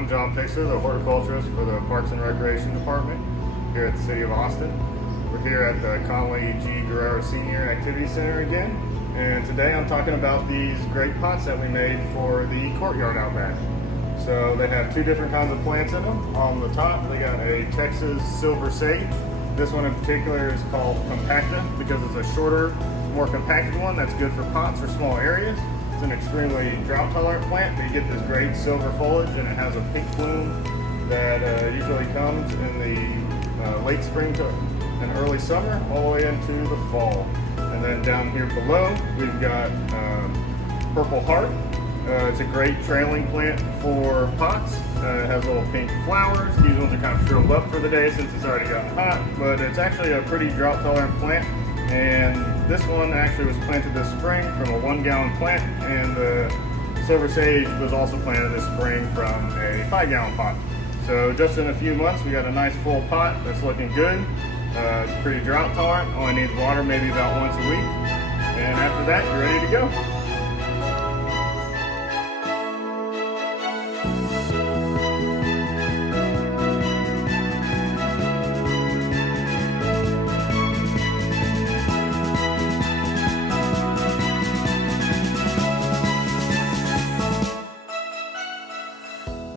I'm John Pixler, the horticulturist for the Parks and Recreation Department here at the City of Austin. We're here at the Conley-Guerrero Senior Activity Center again, and today I'm talking about these great pots that we made for the courtyard out back. So they have two different kinds of plants in them. On the top, they got a Texas silver sage. This one in particular is called compacta because it's a shorter, more compacted one that's good for pots or small areas. It's an extremely drought tolerant plant, but you get this great silver foliage, and it has a pink bloom that usually comes in the late spring to an early summer all the way into the fall. And then down here below we've got purple heart. It's a great trailing plant for pots. It has little pink flowers. These ones are kind of shriveled up for the day since it's already gotten hot, but it's actually a pretty drought tolerant plant. And this one actually was planted this spring from a 1 gallon plant, and the silver sage was also planted this spring from a 5 gallon pot. So just in a few months we got a nice full pot that's looking good. It's pretty drought tolerant, only needs water maybe about once a week. And after that, you're ready to go.